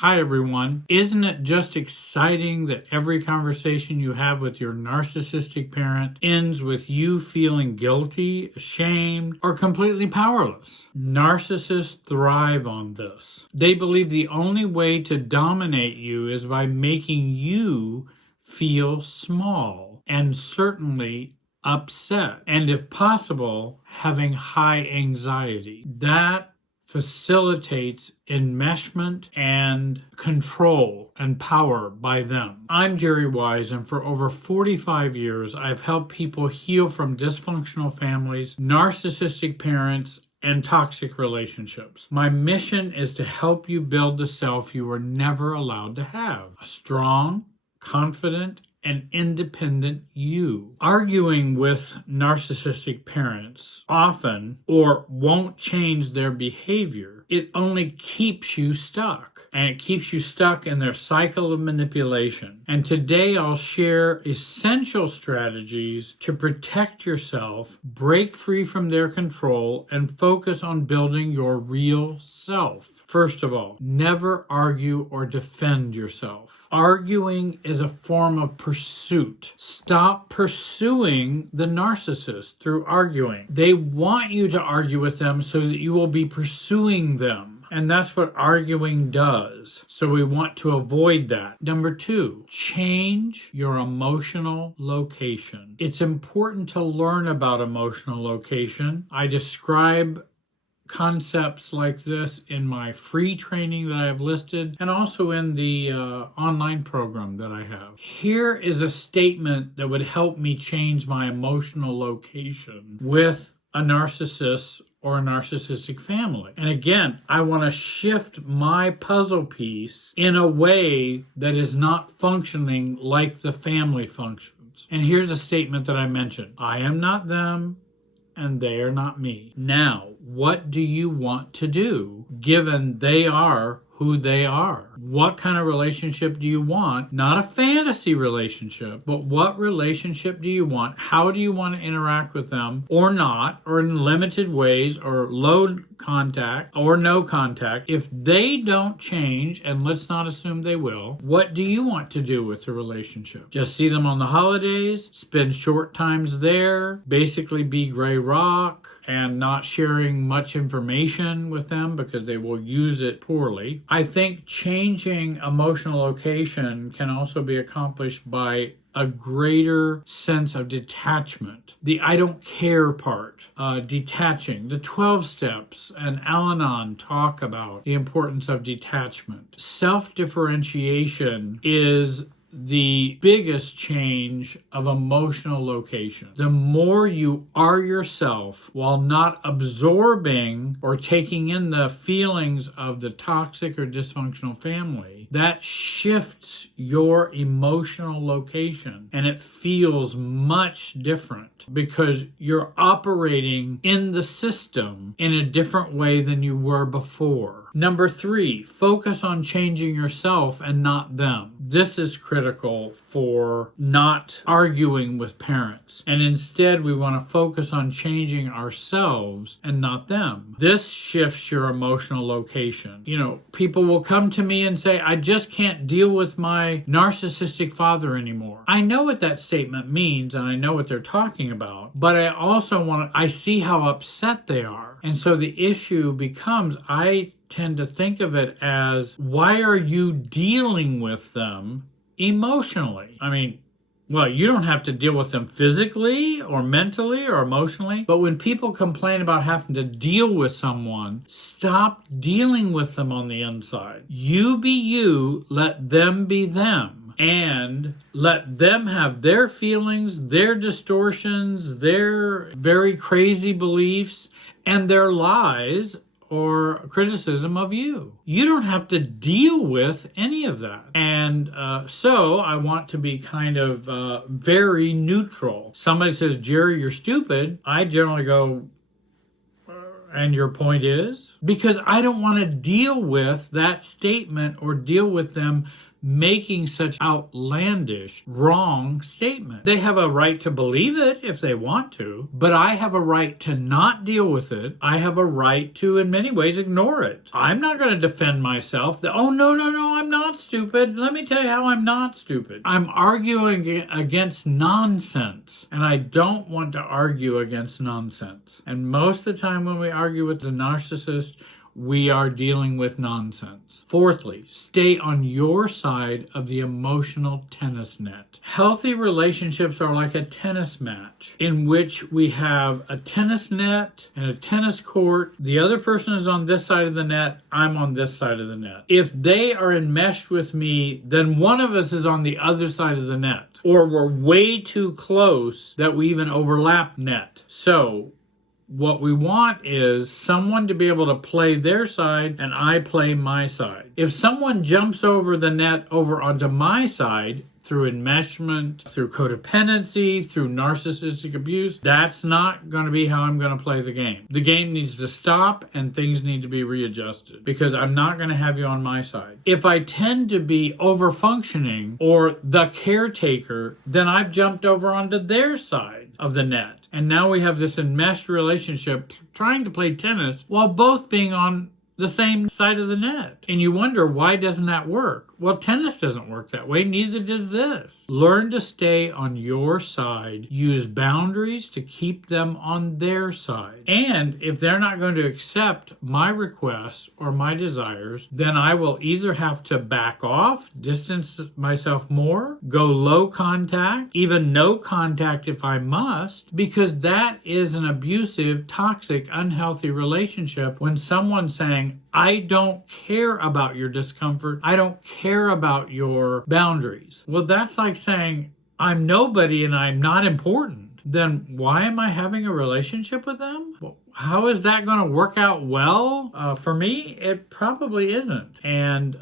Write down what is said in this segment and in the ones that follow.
Hi everyone. Isn't it just exciting that every conversation you have with your narcissistic parent ends with you feeling guilty, ashamed, or completely powerless? Narcissists thrive on this. They believe the only way to dominate you is by making you feel small and certainly upset, and if possible, having high anxiety. That facilitates enmeshment and control and power by them. I'm Jerry Wise, and for over 45 years, I've helped people heal from dysfunctional families, narcissistic parents, and toxic relationships. My mission is to help you build the self you were never allowed to have. A strong, confident, and independent you. Arguing with narcissistic parents often or won't change their behavior. It only keeps you stuck, and it keeps you stuck in their cycle of manipulation. And today I'll share essential strategies to protect yourself, break free from their control, and focus on building your real self. First of all, never argue or defend yourself. Arguing is a form of pursuit. Stop pursuing the narcissist through arguing. They want you to argue with them so that you will be pursuing them. And that's what arguing does. So we want to avoid that. Number 2, change your emotional location. It's important to learn about emotional location. I describe concepts like this in my free training that I have listed and also in the online program that I have. Here is a statement that would help me change my emotional location with a narcissist or a narcissistic family. And again, I want to shift my puzzle piece in a way that is not functioning like the family functions. And here's a statement that I mentioned. I am not them, and they are not me. Now, what do you want to do given they are who they are? What kind of relationship do you want? Not a fantasy relationship, but what relationship do you want? How do you want to interact with them or not, or in limited ways, or low contact or no contact? If they don't change, and let's not assume they will, what do you want to do with the relationship? Just see them on the holidays, spend short times there, basically be gray rock, and not sharing much information with them because they will use it poorly. I think changing emotional location can also be accomplished by a greater sense of detachment. The I don't care part, detaching. The 12 steps and Al-Anon talk about the importance of detachment. Self-differentiation is the biggest change of emotional location. The more you are yourself while not absorbing or taking in the feelings of the toxic or dysfunctional family, that shifts your emotional location, and it feels much different because you're operating in the system in a different way than you were before. Number 3, focus on changing yourself and not them. This is critical for not arguing with parents. And instead, we want to focus on changing ourselves and not them. This shifts your emotional location. You know, people will come to me and say, I just can't deal with my narcissistic father anymore. I know what that statement means, and I know what they're talking about, but I also I see how upset they are. And so the issue becomes, I tend to think of it as, why are you dealing with them emotionally? I mean, well, you don't have to deal with them physically or mentally or emotionally, but when people complain about having to deal with someone, stop dealing with them on the inside. You be you, let them be them, and let them have their feelings, their distortions, their very crazy beliefs, and their lies or criticism of you. You don't have to deal with any of that. And so I want to be kind of very neutral. Somebody says, Jerry, you're stupid. I generally go, and your point is? Because I don't want to deal with that statement or deal with them making such outlandish, wrong statement. They have a right to believe it if they want to, but I have a right to not deal with it. I have a right to, in many ways, ignore it. I'm not going to defend myself. Oh, no, I'm not stupid. Let me tell you how I'm not stupid. I'm arguing against nonsense, and I don't want to argue against nonsense. And most of the time when we argue with the narcissist, we are dealing with nonsense. Fourthly, stay on your side of the emotional tennis net. Healthy relationships are like a tennis match in which we have a tennis net and a tennis court. The other person is on this side of the net. I'm on this side of the net. If they are enmeshed with me, then one of us is on the other side of the net, or we're way too close that we even overlap net. So what we want is someone to be able to play their side and I play my side. If someone jumps over the net over onto my side through enmeshment, through codependency, through narcissistic abuse, that's not going to be how I'm going to play the game. The game needs to stop and things need to be readjusted because I'm not going to have you on my side. If I tend to be over-functioning or the caretaker, then I've jumped over onto their side of the net. And now we have this enmeshed relationship trying to play tennis while both being on the same side of the net. And you wonder, why doesn't that work? Well, tennis doesn't work that way. Neither does this. Learn to stay on your side. Use boundaries to keep them on their side. And if they're not going to accept my requests or my desires, then I will either have to back off, distance myself more, go low contact, even no contact if I must, because that is an abusive, toxic, unhealthy relationship when someone's saying, I don't care about your discomfort. I don't care about your boundaries. Well, that's like saying, I'm nobody and I'm not important. Then why am I having a relationship with them? Well, how is that going to work out well? For me, it probably isn't. And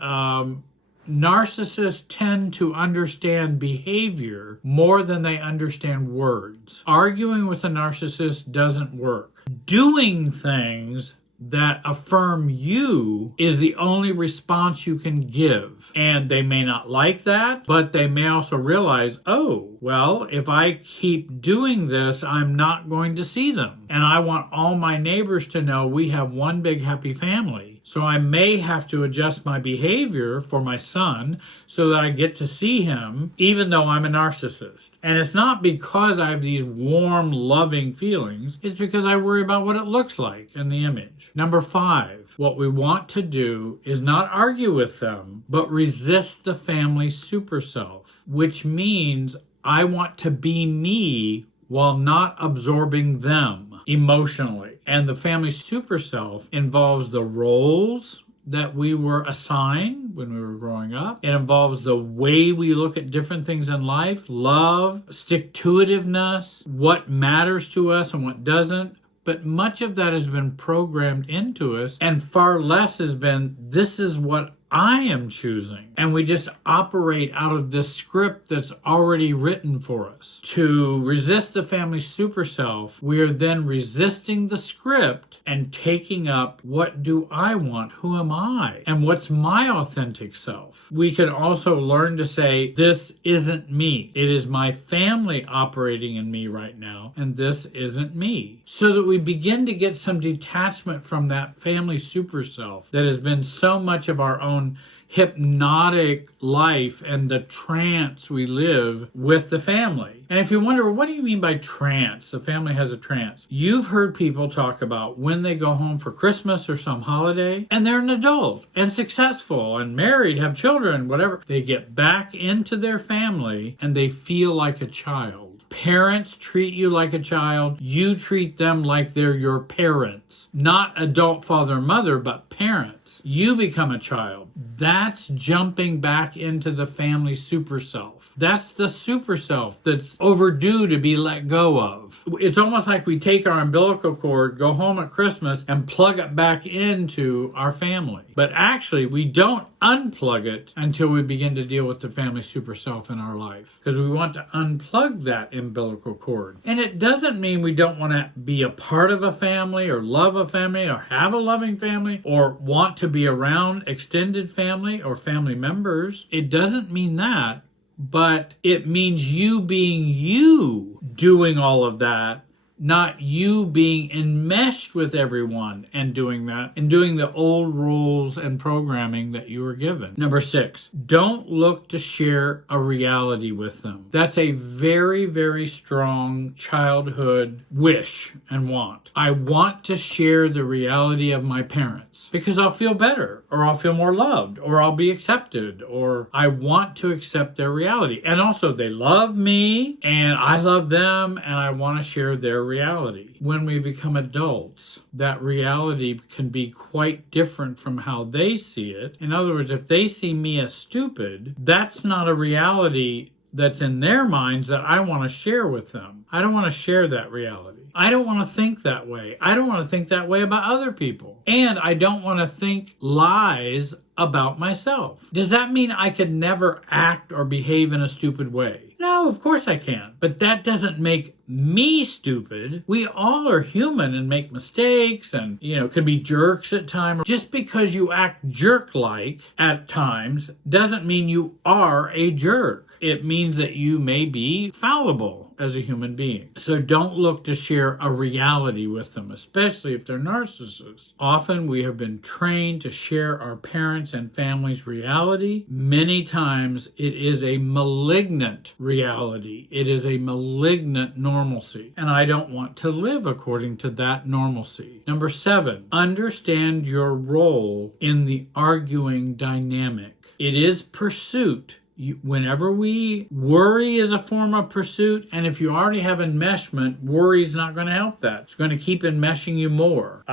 narcissists tend to understand behavior more than they understand words. Arguing with a narcissist doesn't work. Doing things that affirm you is the only response you can give. And they may not like that, but they may also realize, oh, well, if I keep doing this, I'm not going to see them. And I want all my neighbors to know we have one big happy family. So I may have to adjust my behavior for my son so that I get to see him, even though I'm a narcissist. And it's not because I have these warm, loving feelings. It's because I worry about what it looks like in the image. Number 5, what we want to do is not argue with them, but resist the family super self, which means I want to be me while not absorbing them emotionally. And the family super self involves the roles that we were assigned when we were growing up. It involves the way we look at different things in life, love, stick-to-itiveness, what matters to us and what doesn't. But much of that has been programmed into us, and far less has been, this is what I am choosing. And we just operate out of this script that's already written for us. To resist the family super self, we are then resisting the script and taking up, what do I want? Who am I? And what's my authentic self? We can also learn to say, this isn't me. It is my family operating in me right now, and this isn't me. So that we begin to get some detachment from that family super self that has been so much of our own hypnotic life and the trance we live with the family. And if you wonder, well, what do you mean by trance? The family has a trance. You've heard people talk about when they go home for Christmas or some holiday, and they're an adult and successful and married, have children, whatever. They get back into their family and they feel like a child. Parents treat you like a child. You treat them like they're your parents. Not adult father and mother, but parents. You become a child. That's jumping back into the family super self. That's the super self that's overdue to be let go of. It's almost like we take our umbilical cord, go home at Christmas, and plug it back into our family. But actually, we don't unplug it until we begin to deal with the family super self in our life. Because we want to unplug that umbilical cord. And it doesn't mean we don't want to be a part of a family or love a family or have a loving family or or want to be around extended family or family members. It doesn't mean that, but it means you being you doing all of that, not you being enmeshed with everyone and doing that and doing the old rules and programming that you were given. Number 6, don't look to share a reality with them. That's a very, very strong childhood wish and want. I want to share the reality of my parents because I'll feel better, or I'll feel more loved, or I'll be accepted, or I want to accept their reality. And also they love me and I love them and I want to share their reality. When we become adults, that reality can be quite different from how they see it. In other words, if they see me as stupid, that's not a reality that's in their minds that I want to share with them. I don't want to share that reality. I don't want to think that way. I don't want to think that way about other people. And I don't want to think lies about myself. Does that mean I could never act or behave in a stupid way? No, of course I can. But that doesn't make me stupid. We all are human and make mistakes and, can be jerks at times. Just because you act jerk-like at times doesn't mean you are a jerk. It means that you may be fallible as a human being. So don't look to share a reality with them, especially if they're narcissists. Often we have been trained to share our parents' and family's reality. Many times it is a malignant reality. It is a malignant normalcy. And I don't want to live according to that normalcy. Number 7, understand your role in the arguing dynamic. It is pursuit. Whenever worry is a form of pursuit, and if you already have enmeshment, worry is not going to help that. It's going to keep enmeshing you more.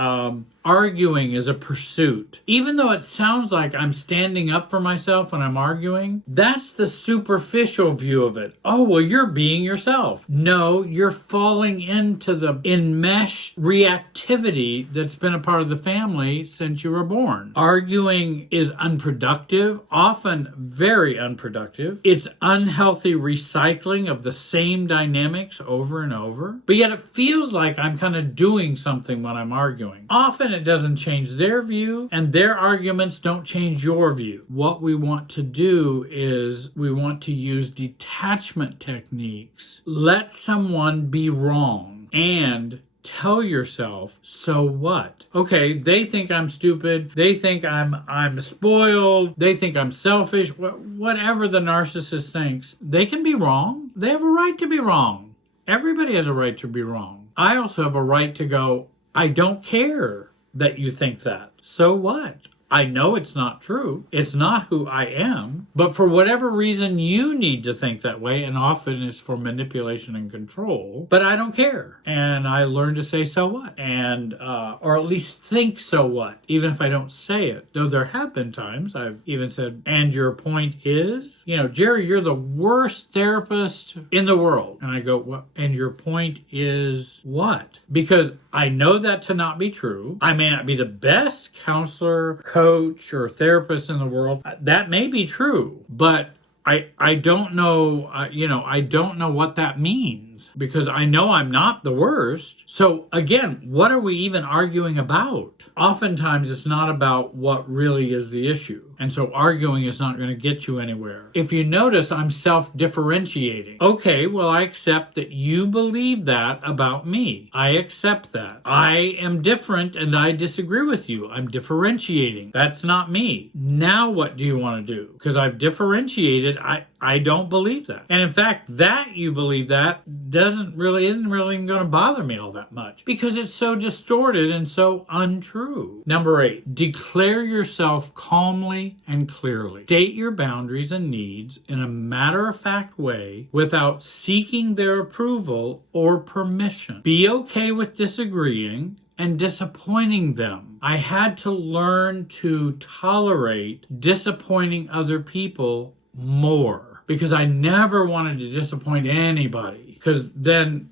Arguing is a pursuit. Even though it sounds like I'm standing up for myself when I'm arguing, that's the superficial view of it. Oh, well, you're being yourself. No, you're falling into the enmeshed reactivity that's been a part of the family since you were born. Arguing is unproductive, often very unproductive. It's unhealthy recycling of the same dynamics over and over. But yet it feels like I'm kind of doing something when I'm arguing. Often it doesn't change their view, and their arguments don't change your view. What we want to do is we want to use detachment techniques. Let someone be wrong and tell yourself, so what? Okay, they think I'm stupid. They think I'm spoiled. They think I'm selfish. Whatever the narcissist thinks, they can be wrong. They have a right to be wrong. Everybody has a right to be wrong. I also have a right to go, I don't care that you think that. So what? I know it's not true. It's not who I am. But for whatever reason, you need to think that way. And often it's for manipulation and control. But I don't care. And I learn to say, so what? And, or at least think, so what? Even if I don't say it. Though there have been times I've even said, and your point is? Jerry, you're the worst therapist in the world. And I go, what? And your point is what? Because I know that to not be true. I may not be the best counselor, coach, or therapist in the world. That may be true, but I don't know, I don't know what that means, because I know I'm not the worst. So again, what are we even arguing about? Oftentimes it's not about what really is the issue. And so arguing is not going to get you anywhere. If you notice, I'm self-differentiating. Okay, well, I accept that you believe that about me. I accept that. I am different and I disagree with you. I'm differentiating. That's not me. Now what do you want to do? Because I've differentiated, I don't believe that. And in fact, that you believe that isn't really going to bother me all that much, because it's so distorted and so untrue. Number 8, declare yourself calmly and clearly. State your boundaries and needs in a matter-of-fact way without seeking their approval or permission. Be okay with disagreeing and disappointing them. I had to learn to tolerate disappointing other people more, because I never wanted to disappoint anybody, because then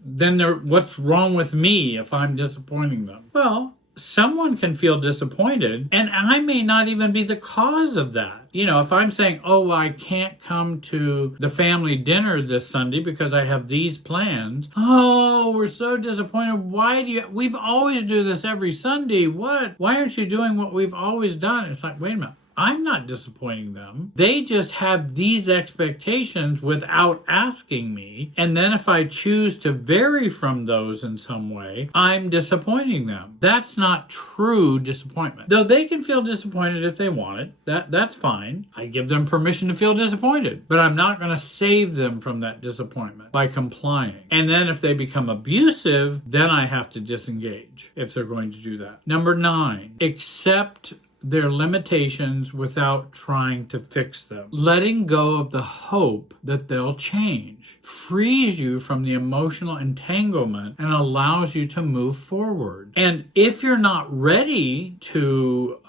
what's wrong with me if I'm disappointing them? Well, someone can feel disappointed, and I may not even be the cause of that. If I'm saying, oh, I can't come to the family dinner this Sunday because I have these plans. Oh, oh, we're so disappointed. We've always do this every Sunday. What? Why aren't you doing what we've always done? It's like, wait a minute. I'm not disappointing them. They just have these expectations without asking me. And then if I choose to vary from those in some way, I'm disappointing them. That's not true disappointment. Though they can feel disappointed if they want it. That's fine. I give them permission to feel disappointed. But I'm not going to save them from that disappointment by complying. And then if they become abusive, then I have to disengage if they're going to do that. Number 9, accept their limitations without trying to fix them. Letting go of the hope that they'll change frees you from the emotional entanglement and allows you to move forward. And if you're not ready to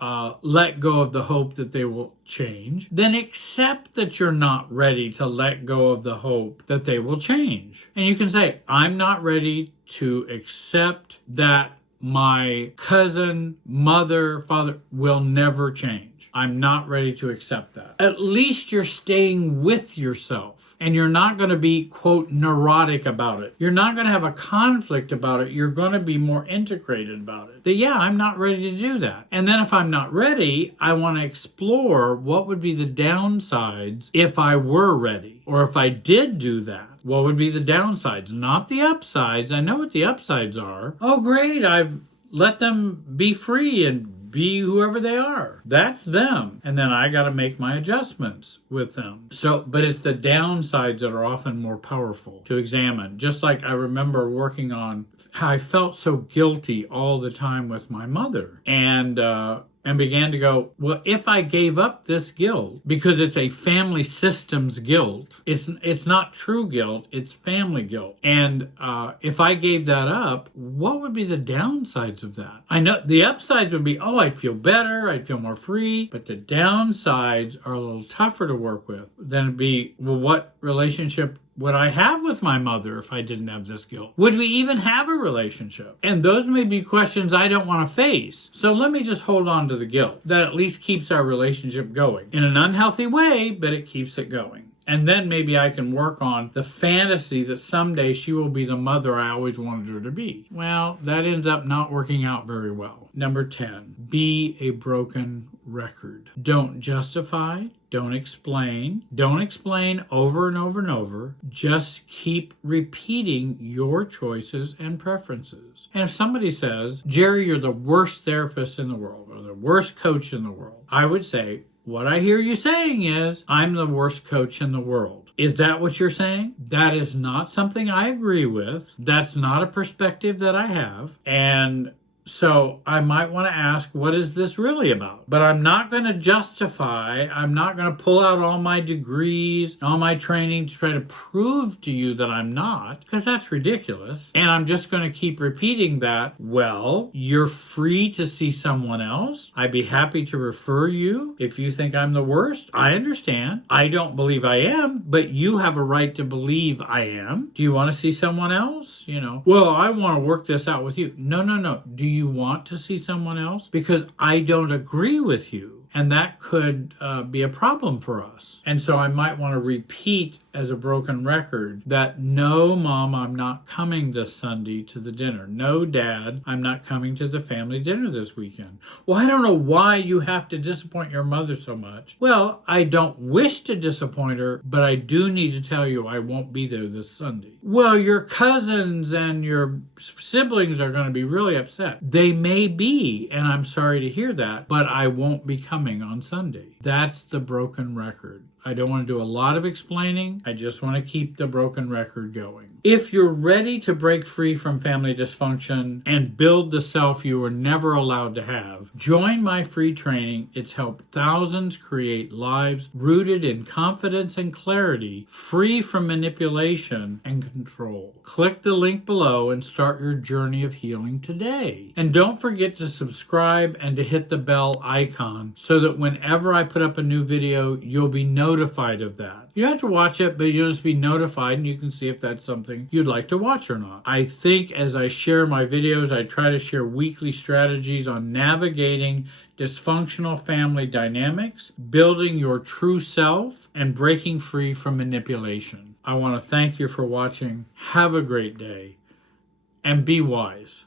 let go of the hope that they will change, then accept that you're not ready to let go of the hope that they will change. And you can say, I'm not ready to accept that my cousin, mother, father will never change. I'm not ready to accept that. At least you're staying with yourself and you're not going to be, quote, neurotic about it. You're not going to have a conflict about it. You're going to be more integrated about it. That, yeah, I'm not ready to do that. And then if I'm not ready, I want to explore what would be the downsides if I were ready, or if I did do that. What would be the downsides? Not the upsides. I know what the upsides are. Oh, great. I've let them be free and be whoever they are. That's them. And then I got to make my adjustments with them. But it's the downsides that are often more powerful to examine. Just like I remember working on how I felt so guilty all the time with my mother. And began to go, well, if I gave up this guilt, because it's a family systems guilt, it's not true guilt, it's family guilt. And if I gave that up, what would be the downsides of that? I know the upsides would be, oh, I'd feel better, I'd feel more free, but the downsides are a little tougher to work with. Then it'd be, well, what relationship would I have with my mother if I didn't have this guilt? Would we even have a relationship? And those may be questions I don't want to face. So let me just hold on to the guilt. That at least keeps our relationship going. In an unhealthy way, but it keeps it going. And then maybe I can work on the fantasy that someday she will be the mother I always wanted her to be. Well, that ends up not working out very well. Number 10, be a broken record. Don't justify. Don't explain. Don't explain over and over and over. Just keep repeating your choices and preferences. And if somebody says, Jerry, you're the worst therapist in the world, or the worst coach in the world, I would say, what I hear you saying is, I'm the worst coach in the world. Is that what you're saying? That is not something I agree with. That's not a perspective that I have. And so I might want to ask, what is this really about? But I'm not going to justify, I'm not going to pull out all my degrees, all my training to try to prove to you that I'm not, because that's ridiculous. And I'm just going to keep repeating that, well, you're free to see someone else. I'd be happy to refer you if you think I'm the worst. I understand. I don't believe I am, but you have a right to believe I am. Do you want to see someone else? Well, I want to work this out with you. No. Do you want to see someone else? Because I don't agree with you. And that could be a problem for us. And so I might want to repeat as a broken record that no, Mom, I'm not coming this Sunday to the dinner. No, Dad, I'm not coming to the family dinner this weekend. Well, I don't know why you have to disappoint your mother so much. Well, I don't wish to disappoint her, but I do need to tell you I won't be there this Sunday. Well, your cousins and your siblings are going to be really upset. They may be, and I'm sorry to hear that, but I won't be coming on Sunday. That's the broken record. I don't want to do a lot of explaining. I just want to keep the broken record going. If you're ready to break free from family dysfunction and build the self you were never allowed to have, join my free training. It's helped thousands create lives rooted in confidence and clarity, free from manipulation and control. Click the link below and start your journey of healing today. And don't forget to subscribe and to hit the bell icon so that whenever I put up a new video, you'll be notified of that. You don't have to watch it, but you'll just be notified and you can see if that's something you'd like to watch or not. I think as I share my videos, I try to share weekly strategies on navigating dysfunctional family dynamics, building your true self, and breaking free from manipulation. I want to thank you for watching. Have a great day. and be wise.